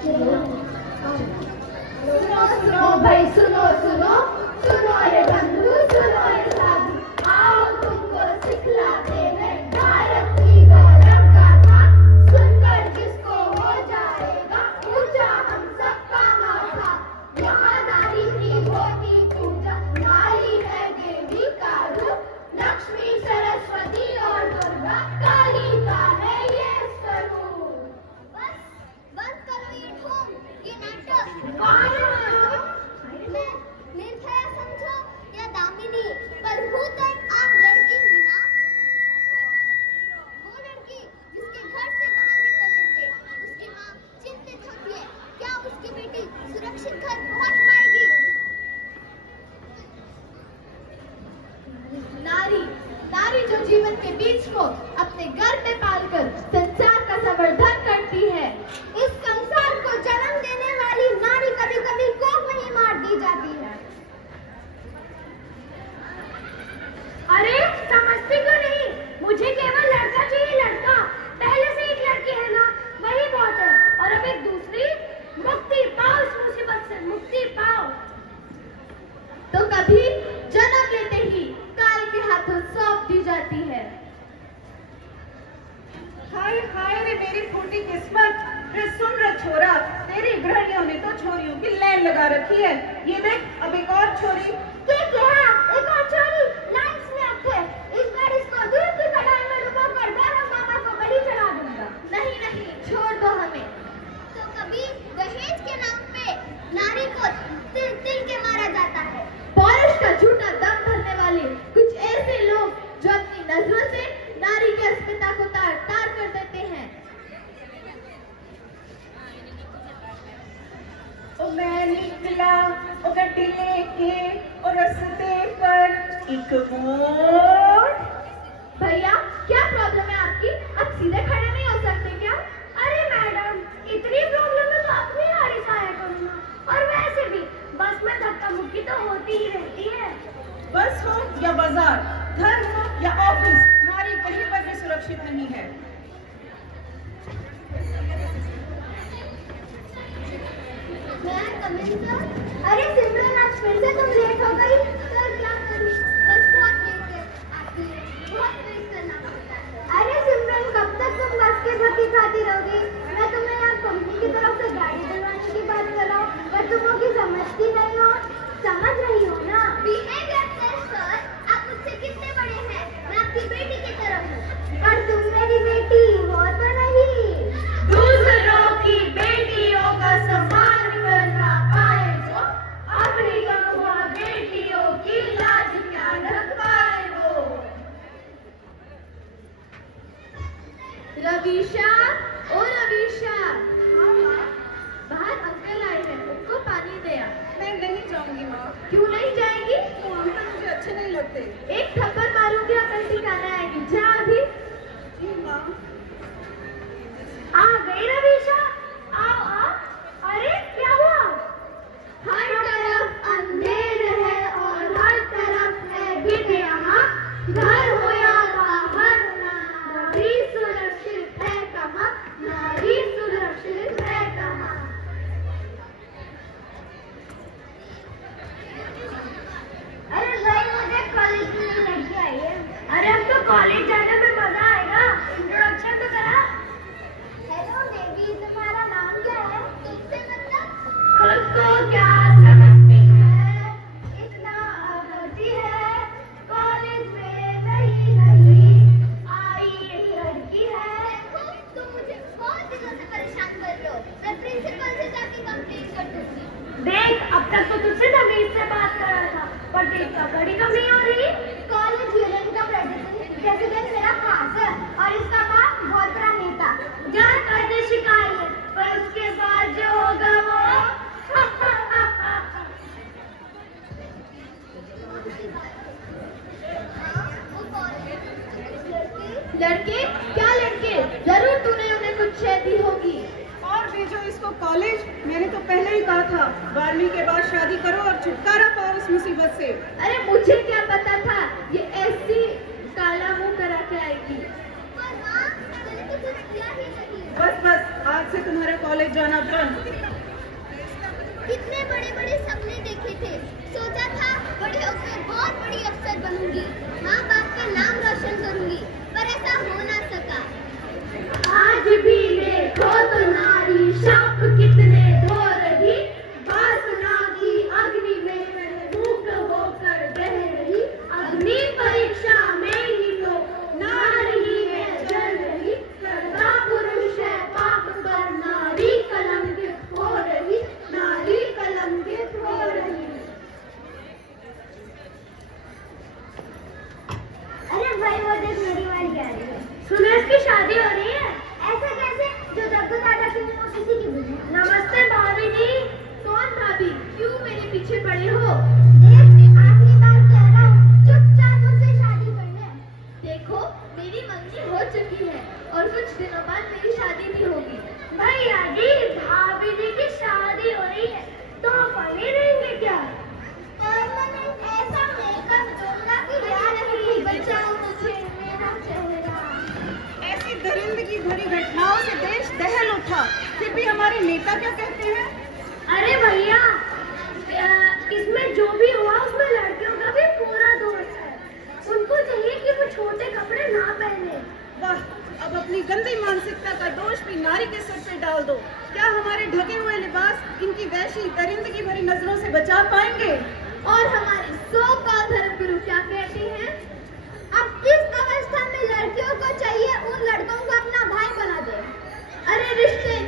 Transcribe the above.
सुनो सुनो भाई सुनो सुनो सुनो रे बंधु सुनो रे साधु, आओ तुमको सिखलाते हैं भारत की गौरव गाथा। सुनकर किसको हो जाएगा ऊंचा हम सबका माथा। यहाँ नारी की होती पूजा, नारी है देवी का रूप, लक्ष्मी सरस्वती और दुर्गा काली का है ये स्वरूप। बस बंद करो ये ढोंग, ये नाटक। निर्भया समझो या दामिनी, पर हूँ तो एक आम लड़की ही ना। वो लड़की जिसके घर से बाहर निकलने पे उसकी माँ चिंतित होती है, क्या उसकी बेटी सुरक्षित घर पहुँच पाएगी। नारी नारी जो जीवन के बीच को अपने घर में पालकर संसार का संवर्धन करती है। इस संसार को जन्म देने वाली नारी कभी कभी कोख में ही मार दी जाती है। अरे समझती क्यों नहीं, मुझे केवल लड़का चाहिए, लड़का। पहले से एक लड़की है ना, वही बहुत है। और अब एक दूसरी, मुक्ति पाओ इस मुसीबत से, मुक्ति पाओ। तो कभी जन्म लेते ही काल के हाथों सौंप दी जाती है। हाय हाय रे मेरी फूटी किस्मत। रे सुन रे छोरा, तेरी गृहणियों ने तो छोरियों की लाइन लगा रखी है। ये देख अब एक और छोरी। क्या एक और छोरी लाइन्स में अब थे। इस बार इसको दूध की कढ़ाई में डुबोकर बैरम मामा को बलि चढ़ा दूंगा। नहीं नहीं, छोड़ दो हमें। तो कभी दहेज के नाम पे नारी को तिल तिल के मारा जाता है। पौरुष का झूठा दम भरने वाले कुछ ऐसे लोग जो अपनी नजरों से नारी की अस्मिता को तार तार कर देते हैं। ओ मैं निकला ओ गड्डी लेके और रस्ते पर एक मोड़। भैया क्या प्रॉब्लम है आपकी? आप सीधे खड़े नहीं हो सकते क्या? अरे मैडम, इतनी प्रॉब्लम है तो अपनी गाड़ी से आया करो ना। और वैसे भी बस में धक्का मुक्की तो होती ही रहती है। बस हो या बाजार, घर हो या ऑफिस, नारी कहीं पर भी सुरक्षित नहीं है। अरे सिमरन, आज फिर से तुम लेट हो गई। सर क्या करूं, बस बहुत लेट है आती है, बहुत वेट करना पड़ता है। अरे सिमरन, कब तक तुम बस के धक्के खाती रहोगी। मैं तुम्हें यहाँ कंपनी की तरफ से गाड़ी दिलवाने की बात कर रहा हूँ, पर तुम लोग समझती नहीं हो। समझ रही हो ना? बिहेवियर टेस्ट सर, आप मुझसे कितने बड़े हैं, मैं आपकी बेटी की तरफ हूँ। पर तुम मेरी बेटी हो तो नहीं। दूसरों की बेटियों का सम्मान करना पाए जो, अपनी गंवा बेटियों की लाज क्या ढक पाए वो। रवीशा, ओ रवीशा। हाँ माँ, बाहर अंकल आए हैं, उनको पानी दे आ। मैं नहीं जाऊंगी माँ। क्यों नहीं जाएगी? वो अंकल मुझे अच्छे नहीं लगते। एक थप्पड़ मारूंगी, अंकल ठिकाना आएगी। जा अभी। जी माँ। आ गई रवीशा, आओ आओ। अरे क्या हुआ? हर तरफ अंधेर है और हर तरफ है दिन यहाँ, घर हो या बाहर, नारी सुरक्षित है कहाँ, नारी सुरक्षित है कहाँ। अरे भाई, मुझे कॉलेज में लड़की आई है। अरे अब तो कॉलेज जाने में मजा आएगा, इंट्रोडक्शन तो करा। हेलो देवी, तुम्हारा नाम क्या है? इससे मतलब खुद को क्या समझती है, इतना अवधि है कॉलेज में नहीं नहीं आई एक लड़की है। देखो, तुम मुझे बहुत दिनों से परेशान कर रहे हो। मैं प्रिंसिपल से जाके कंप्लेंट कर दूंगी। देख अब तक तो तुझसे तमीज से बात कर रहा था, पर देख का बड़ी कमी हो रही। कॉलेज यूनियन का प्रेसिडेंट मेरा खास है और इसका बाप बहुत बड़ा नेता। जान कर दे शिकायत, पर उसके बाद जो होगा वो। लड़के क्या लड़के, जरूर तूने उन्हें कुछ शय दी होगी। और भेजो इसको कॉलेज। मैंने तो पहले ही कहा था 12वीं के बाद शादी करो और छुटकारा पाओ इस मुसीबत से। अरे मुझे क्या पता था ये ऐसी काला मुंह करा के आएगी। पर माँ, मैंने तो कुछ किया ही नहीं। बस बस आज से तुम्हारा कॉलेज जाना बंद। कितने बड़े बड़े सपने देखे थे, सोचा था बड़े होकर बहुत बड़ी अफसर बनूंगी, माँ बाप का नाम रोशन करूंगी, पर ऐसा हो ना सका। आज भी देखो तो नारी शाप कितने धो रही, वासना की अग्नि में मूक होकर बह रही, अग्नि परीक्षा में ही तो नारी है जल रही, करता पुरुष है पाप पर नारी कलंकित हो रही, नारी कलंकित हो रही। अरे भाई वो देख मेरी वाली आ रही है। सुरेश की शादी हो रही है। ऐसा कैसे जो जग्गू दादा की वो किसी की बुझी। नमस्ते भाभी जी। कौन भाभी? क्यों मेरे पीछे पड़े हो? देख आखिरी बार कह रहा हूँ, चुपचाप मुझसे शादी कर ले। देखो मेरी मंगनी हो चुकी है और कुछ दिनों बाद मेरी शादी भी होगी। भैया जी भाभी जी की शादी हो रही है तो पढ़े रहेंगे क्या? परमानेंट ऐसा मेकअप दूंगा कि याद रखिए, बचाओ मुझे मेरा चेहरा। ऐसी दरिंदगी भरी घटनाओं से देश दहल उठा, फिर भी हमारे नेता क्या कहते हैं? अरे भैया इसमें जो भी हुआ उसमें लड़कियों का भी पूरा दोष है। उनको चाहिए कि वो छोटे कपड़े ना पहने। वाह, अब अपनी गंदी मानसिकता का दोष भी नारी के सिर पे डाल दो। क्या हमारे ढके हुए लिबास इनकी वैसी दरिंदगी भरी नजरों से बचा पाएंगे? और हमारे सो कॉल धर्मगुरु क्या कहते हैं? अब इस अवस्था में लड़कियों को चाहिए उन लड़कों को अपना भाई बना दे। अरे रिश्ते